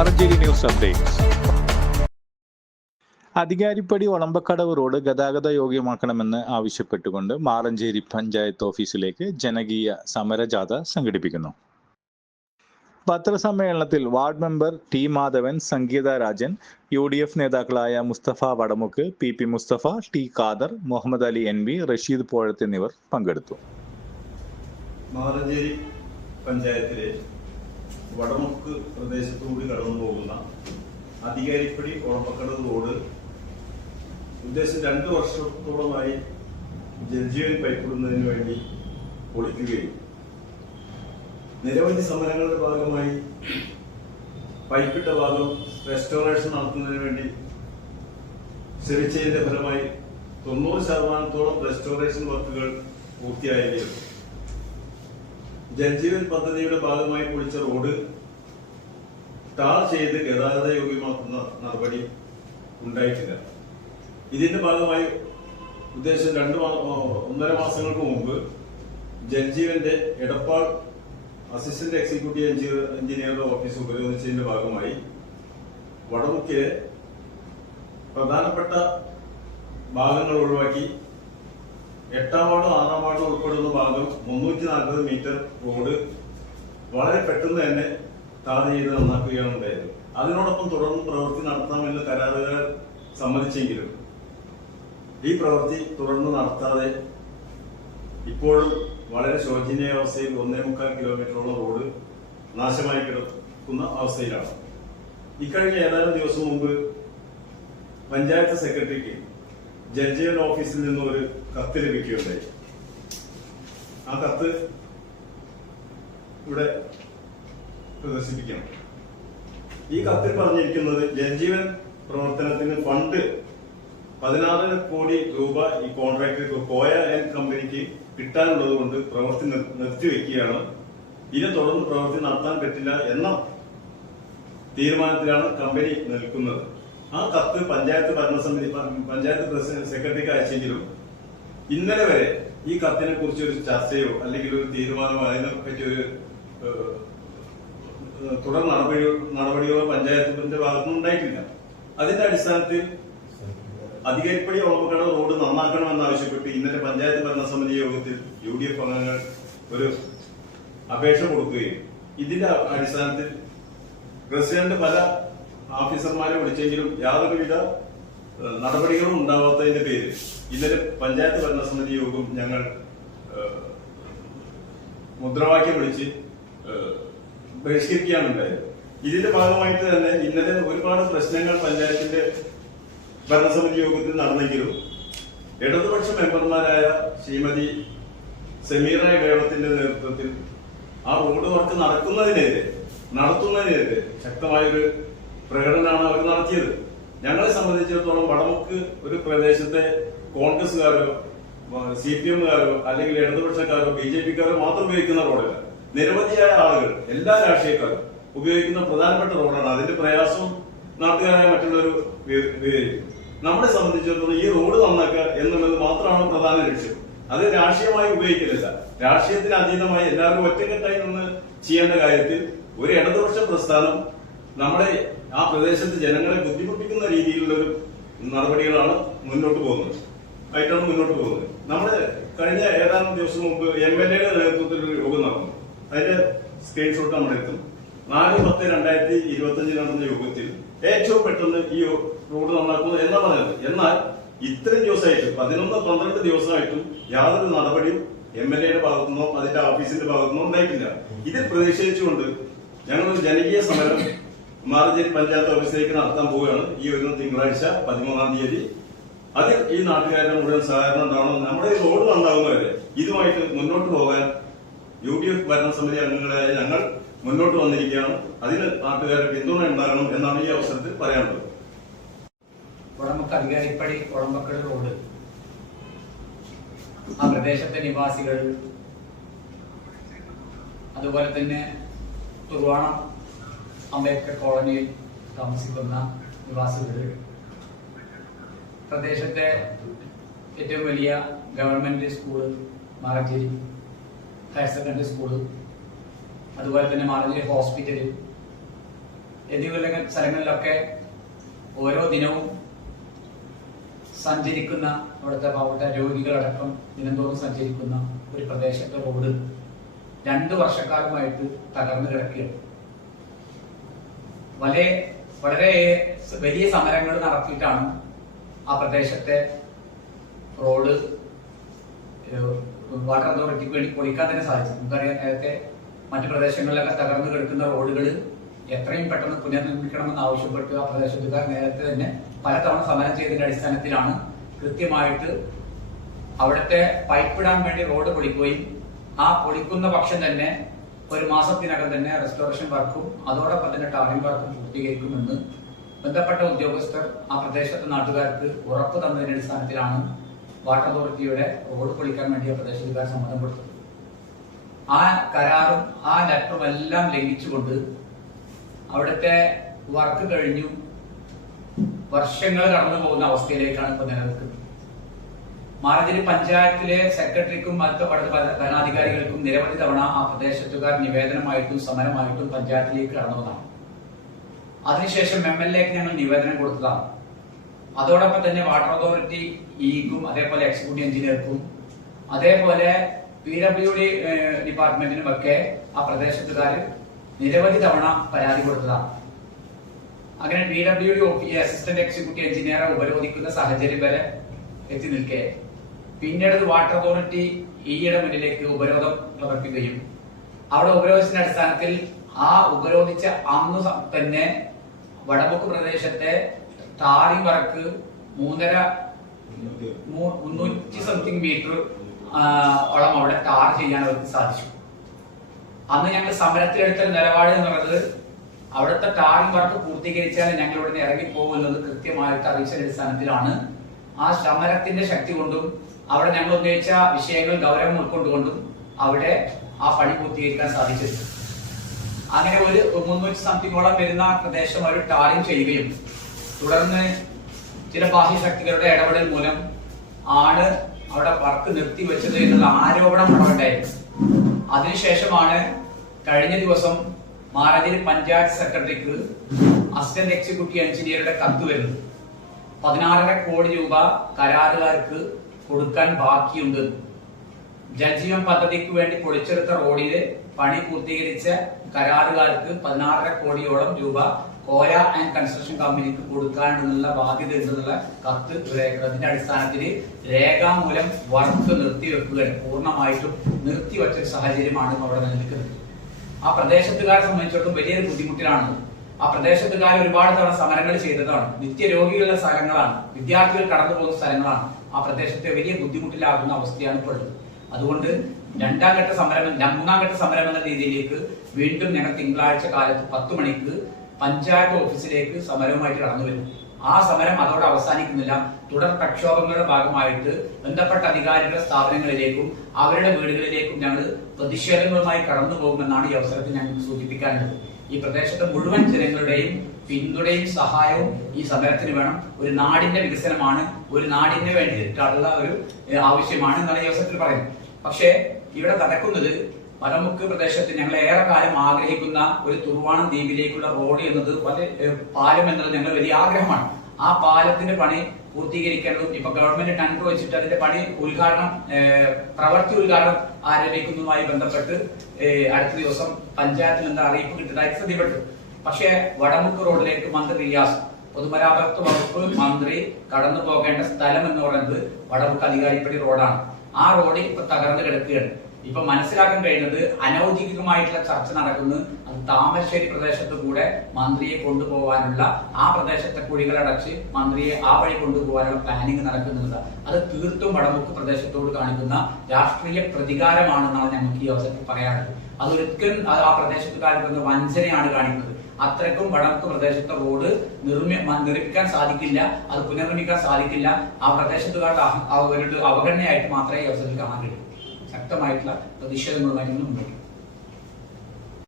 News updates. Adhikarippadi Olambakkadavu road ഗതാഗത യോഗ്യമാക്കണമെന്ന് ആവശ്യപ്പെട്ടുകൊണ്ട് മാറഞ്ചേരി പഞ്ചായത്ത് ഓഫീസിലേക്ക് ജനകീയ സമരജാഥ സംഘടിപ്പിക്കുന്നു. പത്രസമ്മേളനത്തിൽ ward member T Madhavan Sangeetha Rajan U D F നേതാക്കളായ Mustafa Vadamukku P P Mustafa T Khader Muhammad Ali N V Rasheed Pozhath എന്നിവർ പങ്കെടുത്തു. മാറഞ്ചേരി പഞ്ചായത്തിലെ വടമുക്ക് പ്രദേശത്തുകൂടി കടന്നു പോകുന്ന അധികാരിപ്പടി ഓണപ്പക്കട റോഡ്. ഉദ്ദേശം രണ്ടു വർഷത്തോളമായി ജലജീവൻ പൈപ്പിടുന്നതിന് വേണ്ടി പൊളിക്കുകയും നിരവധി സമരങ്ങളുടെ ഭാഗമായി പൈപ്പിട്ട ഭാഗം റെസ്റ്റോറേഷൻ നടത്തുന്നതിന് വേണ്ടി ശ്രമിച്ചതിന്റെ ഫലമായി തൊണ്ണൂറ് ശതമാനത്തോളം റെസ്റ്റോറേഷൻ വർക്കുകൾ പൂർത്തിയായെങ്കിലും ജൽജീവൻ പദ്ധതിയുടെ ഭാഗമായി പൊളിച്ച റോഡ് ടാർ ചെയ്ത് ഗതാഗത യോഗ്യമാക്കുന്ന നടപടി ഉണ്ടായിട്ടില്ല. ഇതിന്റെ ഭാഗമായി ഉദ്ദേശം രണ്ട് ഒന്നര മാസങ്ങൾക്ക് മുമ്പ് ജൽജീവന്റെ എടപ്പാൾ അസിസ്റ്റന്റ് എക്സിക്യൂട്ടീവ് എഞ്ചിനീയർ എഞ്ചിനീയറുടെ ഓഫീസ് ഉപയോഗിച്ചതിന്റെ ഭാഗമായി വടമുക്കിലെ പ്രധാനപ്പെട്ട ഭാഗങ്ങൾ ഒഴിവാക്കി എട്ടാം വാർഡും ആറാം വാർഡും ഉൾപ്പെടുന്ന ഭാഗം മുന്നൂറ്റി നാൽപ്പത് മീറ്റർ റോഡ് വളരെ പെട്ടെന്ന് തന്നെ ടാർ ചെയ്ത് നന്നാക്കുകയാണ് ഉണ്ടായത് അതിനോടൊപ്പം തുടർന്ന് പ്രവൃത്തി നടത്താമെന്ന് കരാറുകാർ സമ്മതിച്ചെങ്കിലും ഈ പ്രവൃത്തി തുടർന്ന് നടത്താതെ ഇപ്പോഴും വളരെ ശോചനീയ അവസ്ഥയിൽ ഒന്നേ മുക്കാൽ കിലോമീറ്ററോളം റോഡ് നാശമായി കിടക്കുന്ന അവസ്ഥയിലാണ്. ഇക്കഴിഞ്ഞ ഏതാനും ദിവസം മുമ്പ് പഞ്ചായത്ത് സെക്രട്ടറിക്ക് ജഡ്ജിയുടെ ഓഫീസിൽ നിന്ന് ഒരു കത്ത് ലഭിക്കുകയുണ്ടായി. ആ കത്ത് ഇവിടെ പ്രദർശിപ്പിക്കണം. ഈ കത്തിൽ പറഞ്ഞിരിക്കുന്നത് ജനജീവൻ പ്രവർത്തനത്തിന് ഫണ്ട് പതിനാറ് കോടി രൂപ ഈ കോൺട്രാക്ടർ കോയ ആൻഡ് കമ്പനിക്ക് കിട്ടാനുള്ളത് കൊണ്ട് പ്രവൃത്തി നിർ- നിർത്തിവെക്കുകയാണ്. ഇനി തുടർന്ന് പ്രവൃത്തി നടത്താൻ പറ്റില്ല എന്ന തീരുമാനത്തിലാണ് കമ്പനി നിൽക്കുന്നത്. ആ കത്ത് പഞ്ചായത്ത് ഭരണസമിതി പഞ്ചായത്ത് പ്രസിഡന്റ് സെക്രട്ടറിക്ക് അയച്ചെങ്കിലും ഇന്നലെ വരെ ഈ കത്തിനെ കുറിച്ച് ഒരു ചർച്ചയോ അല്ലെങ്കിൽ ഒരു തീരുമാനമോ അതിനെ പറ്റി ഒരു തുടർ നടപടിയോ നടപടികളോ പഞ്ചായത്തിന്റെ ഭാഗത്തുനിന്ന് ഉണ്ടായിട്ടില്ല. അതിന്റെ അടിസ്ഥാനത്തിൽ അധികരിപ്പടി ഓർമ്മക്കട റോഡ് നന്നാക്കണമെന്ന് ആവശ്യപ്പെട്ട് ഇന്നലെ പഞ്ചായത്ത് ഭരണസമിതി യോഗത്തിൽ യു ഡി എഫ് അംഗങ്ങൾ ഒരു അപേക്ഷ കൊടുക്കുകയും ഇതിന്റെ അടിസ്ഥാനത്തിൽ പ്രസിഡന്റ് പല ഓഫീസർമാരെ വിളിച്ചെങ്കിലും യാതൊരുവിധ നടപടികളും ഉണ്ടാവാത്തതിന്റെ പേര് ഇന്നലെ പഞ്ചായത്ത് ഭരണസമിതി യോഗം ഞങ്ങൾ മുദ്രാവാക്യം വിളിച്ച് ബഹിഷ്കരിക്കുകയാണുണ്ടായത്. ഇതിന്റെ ഭാഗമായിട്ട് തന്നെ ഇന്നലെ ഒരുപാട് പ്രശ്നങ്ങൾ പഞ്ചായത്തിന്റെ ഭരണസമിതി യോഗത്തിൽ നടന്നെങ്കിലും ഇടതുപക്ഷ മെമ്പർമാരായ ശ്രീമതി സെമീറ ഇടയവത്തിന്റെ നേതൃത്വത്തിൽ ആ റോഡ് വർക്ക് നടക്കുന്നതിനെതിരെ നടത്തുന്നതിനെതിരെ ശക്തമായൊരു പ്രകടനമാണ് അവർ നടത്തിയത്. ഞങ്ങളെ സംബന്ധിച്ചിടത്തോളം വടമുക്ക് ഒരു പ്രദേശത്തെ കോൺഗ്രസുകാരോ സി പി എമ്മുകാരോ അല്ലെങ്കിൽ ഇടതുപക്ഷക്കാരോ ബി ജെ പിക്കാരോ മാത്രം ഉപയോഗിക്കുന്ന റോഡല്ല. നിരവധിയായ ആളുകൾ എല്ലാ രാഷ്ട്രീയക്കാരും ഉപയോഗിക്കുന്ന പ്രധാനപ്പെട്ട റോഡാണ്. അതിന്റെ പ്രയാസവും നാട്ടുകാരായ മറ്റുള്ളവർ വിവരിക്കും നമ്മളെ സംബന്ധിച്ചിടത്തോളം ഈ റോഡ് നന്നാക്കുക എന്നുള്ളത് മാത്രമാണ് പ്രധാന ലക്ഷ്യം. അത് രാഷ്ട്രീയമായി ഉപയോഗിക്കുന്നില്ല രാഷ്ട്രീയത്തിന് അതീതമായി എല്ലാവരും ഒറ്റക്കെട്ടായി നിന്ന് ചെയ്യേണ്ട കാര്യത്തിൽ ഒരു ഇടതുപക്ഷ പ്രസ്ഥാനം നമ്മുടെ ആ പ്രദേശത്ത് ജനങ്ങളെ ബുദ്ധിമുട്ടിക്കുന്ന രീതിയിലുള്ള ഒരു നടപടികളാണ് മുന്നോട്ട് പോകുന്നത്. ആയിട്ടാണ് മുന്നോട്ട് പോകുന്നത്. നമ്മുടെ കഴിഞ്ഞ ഏതാനും ദിവസം മുമ്പ് എം എൽ എയുടെ നേതൃത്വത്തിൽ ഒരു യോഗം നടന്നു. അതിന്റെ സ്ക്രീൻഷോട്ട് നമ്മൾ എത്തും നാല് പത്ത് രണ്ടായിരത്തി ഇരുപത്തി അഞ്ചിൽ നടന്ന യോഗത്തിൽ ഏറ്റവും പെട്ടെന്ന് ഈ റോഡ് നന്നാക്കുന്നു എന്നാ പറഞ്ഞത് എന്നാൽ ഇത്രയും ദിവസമായിട്ടും പതിനൊന്ന് പന്ത്രണ്ട് ദിവസമായിട്ടും യാതൊരു നടപടിയും എം എൽ എയുടെ ഭാഗത്തുനിന്നോ അതിന്റെ ഓഫീസിന്റെ ഭാഗത്തുനിന്നോ ഉണ്ടായിട്ടില്ല. ഇതിൽ പ്രതിഷേധിച്ചുകൊണ്ട് ഞങ്ങൾ ജനകീയ സമരം മാറഞ്ചേരി പഞ്ചായത്ത് ഓഫീസിലേക്ക് നടത്താൻ പോവുകയാണ് ഈ വരുന്ന തിങ്കളാഴ്ച പതിമൂന്നാം തീയതി. അതിൽ ഈ നാട്ടുകാരുടെ മുഴുവൻ സഹകരണം ഉണ്ടാവണം. നമ്മുടെ റോഡ് ഉണ്ടാകുന്നവരെ ഇതുമായിട്ട് മുന്നോട്ട് പോകാൻ യു ഡി എഫ് ഭരണസമിതി അംഗങ്ങളായ ഞങ്ങൾ മുന്നോട്ട് വന്നിരിക്കുകയാണ്. അതിന് നാട്ടുകാരുടെ പിന്തുണ ഉണ്ടാകണം എന്നാണ് ഈ അവസരത്തിൽ പറയാനുള്ളത്. ഉടമക്ക് അധികാരിപ്പടി ഉടമക്കൾ റോഡ്. ആ പ്രദേശത്തെ നിവാസികൾ അതുപോലെ തന്നെ തുർവാണം അംബേദ്കർ കോളനിയിൽ താമസിക്കുന്ന നിവാസികൾ പ്രദേശത്തെ ഏറ്റവും വലിയ government school Maranchery higher secondary school അതുപോലെ തന്നെ മാറഞ്ചേരി ഹോസ്പിറ്റൽ എന്നിവ സ്ഥലങ്ങളിലൊക്കെ ഓരോ ദിനവും സഞ്ചരിക്കുന്ന അവിടുത്തെ പാവപ്പെട്ട രോഗികളടക്കം ദിനംതോറും സഞ്ചരിക്കുന്ന ഒരു പ്രദേശത്തെ റോഡ്. രണ്ടു വർഷക്കാലമായിട്ട് തകർന്നു കിടക്കുകയാണ്. വളരെ വളരെ വലിയ സമരങ്ങൾ നടത്തിയിട്ടാണ് ആ പ്രദേശത്തെ റോഡ് വാട്ടർ അതോറിറ്റിക്ക് വേണ്ടി പൊളിക്കാൻ തന്നെ സാധിച്ചത്. നമുക്കറിയാം നേരത്തെ മറ്റു പ്രദേശങ്ങളിലൊക്കെ തകർന്നു കിടക്കുന്ന റോഡുകൾ എത്രയും പെട്ടെന്ന് പുനർനിർമ്മിക്കണമെന്ന് ആവശ്യപ്പെട്ട് ആ പ്രദേശത്തുകാർ നേരത്തെ തന്നെ പലതവണ സമരം ചെയ്തതിന്റെ അടിസ്ഥാനത്തിലാണ് കൃത്യമായിട്ട് അവിടുത്തെ പൈപ്പിടാൻ വേണ്ടി റോഡ് പൊളിക്കുകയും ആ പൊളിക്കുന്ന പക്ഷം തന്നെ ഒരു മാസത്തിനകം തന്നെ റെസ്റ്റോറേഷൻ വർക്കും അതോടൊപ്പം തന്നെ ടാറിംഗ് വർക്കും പൂർത്തീകരിക്കുമെന്ന് ബന്ധപ്പെട്ട ഉദ്യോഗസ്ഥർ ആ പ്രദേശത്തെ നാട്ടുകാർക്ക് ഉറപ്പ് തന്നതിന്റെ അടിസ്ഥാനത്തിലാണ് വാട്ടർ അതോറിറ്റിയുടെ റോഡ് പൊളിക്കാൻ വേണ്ടി ആ പ്രദേശത്തുകാർ സമ്മതം കൊടുത്തത്. ആ കരാറും ആ ലെറ്ററും എല്ലാം ലംഘിച്ചുകൊണ്ട് അവിടുത്തെ വർക്ക് കഴിഞ്ഞു. വർഷങ്ങൾ കടന്നു പോകുന്ന അവസ്ഥയിലേക്കാണ് ഇപ്പൊ നിലനിൽക്കുന്നത്. മാറഞ്ചേരി പഞ്ചായത്തിലെ സെക്രട്ടറിക്കും മറ്റ് ഭരണാധികാരികൾക്കും നിരവധി തവണ ആ പ്രദേശത്തുകാർ നിവേദനമായിട്ടും സമരമായിട്ടും പഞ്ചായത്തിലേക്ക് കടന്നതാണ്. അതിനുശേഷം എം എൽ എക്ക് ഞങ്ങൾ നിവേദനം കൊടുത്തതാണ്. അതോടൊപ്പം തന്നെ വാട്ടർ അതോറിറ്റി ഇക്കും അതേപോലെ എക്സിക്യൂട്ടീവ് എഞ്ചിനീയർക്കും അതേപോലെ പി ഡബ്ല്യു ഡി ഡിപ്പാർട്ട്മെന്റിനും ഒക്കെ ആ പ്രദേശത്തുകാർ നിരവധി തവണ പരാതി കൊടുത്തതാണ്. അങ്ങനെ P W D assistant executive എഞ്ചിനീയറെ ഉപരോധിക്കുന്ന സാഹചര്യം വരെ എത്തി നിൽക്കെ പിന്നീട് വാട്ടർ അതോറിറ്റി ഇയുടെ മുന്നിലേക്ക് ഉപരോധം പ്രവർത്തിക്കുകയും അവിടെ ഉപരോധത്തിന്റെ അടിസ്ഥാനത്തിൽ ആ ഉപരോധിച്ച അന്ന് തന്നെ വടമുക്ക് പ്രദേശത്തെ താടി വറക്ക് മൂന്നര മുന്നൂറ്റി സംതിങ് മീറ്റർ ഓളം അവിടെ ടാർ ചെയ്യാൻ അവർക്ക് സാധിച്ചു. അന്ന് ഞങ്ങൾ സമരത്തിലെടുത്ത നിലപാട് എന്ന് പറയുന്നത് അവിടുത്തെ ടാറിംഗ് വർക്ക് പൂർത്തീകരിച്ചാൽ ഞങ്ങൾ ഇവിടെ നിന്ന് ഇറങ്ങിപ്പോകുന്നത് കൃത്യമായിട്ട് അറിയിച്ച അടിസ്ഥാനത്തിലാണ് ആ സമരത്തിന്റെ ശക്തി കൊണ്ടും അവിടെ ഞങ്ങൾ ഉന്നയിച്ച വിഷയങ്ങൾ ഗൗരവം ഉൾക്കൊണ്ടുകൊണ്ടും അവിടെ ആ പണി പൂർത്തീകരിക്കാൻ സാധിച്ചിരുന്നു അങ്ങനെ ഒരു മുന്നൂറ്റി സംതിങ്ങോളം വരുന്ന പ്രദേശം അവർ ടാറിംഗ് ചെയ്യുകയും തുടർന്ന് ചില ബാഹ്യ ശക്തികളുടെ ഇടപെടൽ മൂലം ആണ് അവിടെ വർക്ക് നിർത്തിവെച്ചത് എന്നുള്ള ആരോപണം ഉണ്ടായിരുന്നു. അതിനുശേഷമാണ് കഴിഞ്ഞ ദിവസം മാരാതിരി പഞ്ചായത്ത് സെക്രട്ടറിക്ക് അസിസ്റ്റന്റ് എക്സിക്യൂട്ടീവ് എഞ്ചിനീയറുടെ കത്ത് വരുന്നത്. പതിനാറര കോടി രൂപ കരാറുകാർക്ക് കൊടുക്കാൻ ബാക്കിയുണ്ട്. ജൽജീവൻ പദ്ധതിക്ക് വേണ്ടി പൊളിച്ചെടുത്ത റോഡിൽ പണി പൂർത്തീകരിച്ച കരാറുകാർക്ക് പതിനാറര കോടിയോളം രൂപ കോയ ആൻഡ് കൺസ്ട്രക്ഷൻ കമ്പനിക്ക് കൊടുക്കാനുള്ള ബാധ്യത ഉണ്ടെന്നുള്ള കത്ത് അതിന്റെ അടിസ്ഥാനത്തിൽ രേഖാമൂലം വർക്ക് നിർത്തിവെക്കുകയാണ് പൂർണമായിട്ടും നിർത്തിവെച്ച ഒരു സാഹചര്യമാണ് അവിടെ നിലനിൽക്കുന്നത്. ആ പ്രദേശത്തുകാരെ സംബന്ധിച്ചിടത്തോളം വലിയൊരു ബുദ്ധിമുട്ടിലാണ്. ആ പ്രദേശത്തുകാർ ഒരുപാട് തവണ സമരങ്ങൾ ചെയ്തതാണ്. നിത്യരോഗികളുടെ സ്ഥലങ്ങളാണ്. വിദ്യാർത്ഥികൾ കടന്നു പോകുന്ന സ്ഥലങ്ങളാണ്. ആ പ്രദേശത്തെ വലിയ ബുദ്ധിമുട്ടിലാകുന്ന അവസ്ഥയാണ് ഇപ്പോൾ ഉള്ളത്. അതുകൊണ്ട് രണ്ടാം ഘട്ട സമരം മൂന്നാം ഘട്ട സമരം എന്ന രീതിയിലേക്ക് വീണ്ടും ഞങ്ങൾ തിങ്കളാഴ്ച കാലത്ത് പത്ത് മണിക്ക് പഞ്ചായത്ത് ഓഫീസിലേക്ക് സമരവുമായിട്ട് കടന്നു വരും. ആ സമരം അതോടെ അവസാനിക്കുന്നില്ല. തുടർ പ്രക്ഷോഭങ്ങളുടെ ഭാഗമായിട്ട് ബന്ധപ്പെട്ട അധികാരികളുടെ സ്ഥാപനങ്ങളിലേക്കും അവരുടെ വീടുകളിലേക്കും ഞങ്ങൾ പ്രതിഷേധങ്ങളുമായി കടന്നു പോകുമെന്നാണ് ഈ അവസരത്തിൽ ഞങ്ങൾ സൂചിപ്പിക്കാനുള്ളത്. ഈ പ്രദേശത്തെ മുഴുവൻ ജനങ്ങളുടെയും പിന്തുണയും സഹായവും ഈ സമരത്തിന് വേണം. ഒരു നാടിന്റെ വികസനമാണ് ഒരു നാടിന് വേണ്ടിയിട്ടുള്ള ഒരു ആവശ്യമാണ് എന്നാണ് ഈ അവസരത്തിൽ പറയുന്നത്. പക്ഷേ ഇവിടെ നടക്കുന്നത് മലമുക്ക് പ്രദേശത്ത് ഞങ്ങൾ ഏറെ കാലം ആഗ്രഹിക്കുന്ന ഒരു തുർവാണം ദ്വീപിലേക്കുള്ള റോഡ് എന്നത് പാലം എന്നത് ഞങ്ങൾ വലിയ ആഗ്രഹമാണ്. ആ പാലത്തിന്റെ പണി പൂർത്തീകരിക്കേണ്ടതും ഇപ്പൊ ഗവൺമെന്റ് ടെൻഡർ വെച്ചിട്ട് അതിന്റെ പണി ഉദ്ഘാടനം പ്രവൃത്തി ഉദ്ഘാടനം ആരംഭിക്കുന്നതുമായി ബന്ധപ്പെട്ട് അടുത്ത ദിവസം പഞ്ചായത്തിൽ നിന്ന് അറിയിപ്പ് കിട്ടിയതായി ശ്രദ്ധപ്പെട്ടു പക്ഷേ വടമുക്ക് റോഡിലേക്ക് മന്ത്രി റിയാസ് പൊതുമരാമത്ത് വകുപ്പ് മന്ത്രി കടന്നു പോകേണ്ട സ്ഥലം എന്ന് പറയുന്നത് വടമുക്ക് അധികാരിപ്പടി റോഡാണ്. ആ റോഡ് ഇപ്പൊ തകർന്നു കിടക്കുകയാണ്. ഇപ്പൊ മനസ്സിലാക്കാൻ കഴിയുന്നത് അനൌദ്യോഗികമായിട്ടുള്ള ചർച്ച നടക്കുന്നു. അത് താമരശ്ശേരി പ്രദേശത്ത് കൂടെ മന്ത്രിയെ കൊണ്ടുപോകാനുള്ള ആ പ്രദേശത്തെ കുഴികളടച്ച് മന്ത്രിയെ ആ വഴി കൊണ്ടുപോകാനുള്ള പ്ലാനിങ് നടക്കുന്നുണ്ട് അത് തീർത്തും വടമുക്ക് പ്രദേശത്തോട് കാണിക്കുന്ന രാഷ്ട്രീയ പ്രതികാരമാണെന്നാണ് ഞങ്ങൾക്ക് ഈ അവസരത്തിൽ പറയാനുള്ളത്. അത് ഒരിക്കലും ആ- പ്രദേശത്ത് കാണിക്കുന്ന വഞ്ചനയാണ് കാണിക്കുന്നത്. അത്രക്കും വടക്ക് പ്രദേശത്തെ റോഡ് നിർമ്മി നിർമ്മിക്കാൻ സാധിക്കില്ല അത് പുനർനിർമ്മിക്കാൻ സാധിക്കില്ല. ആ പ്രദേശത്തുകാരുടെ അവരുടെ അവഗണനയായിട്ട് മാത്രമേ ഈ അവസരത്തിൽ കാണാൻ കഴിയൂ. ശക്തമായിട്ടുള്ള പ്രതിഷേധങ്ങളുമായി മുന്നോട്ട്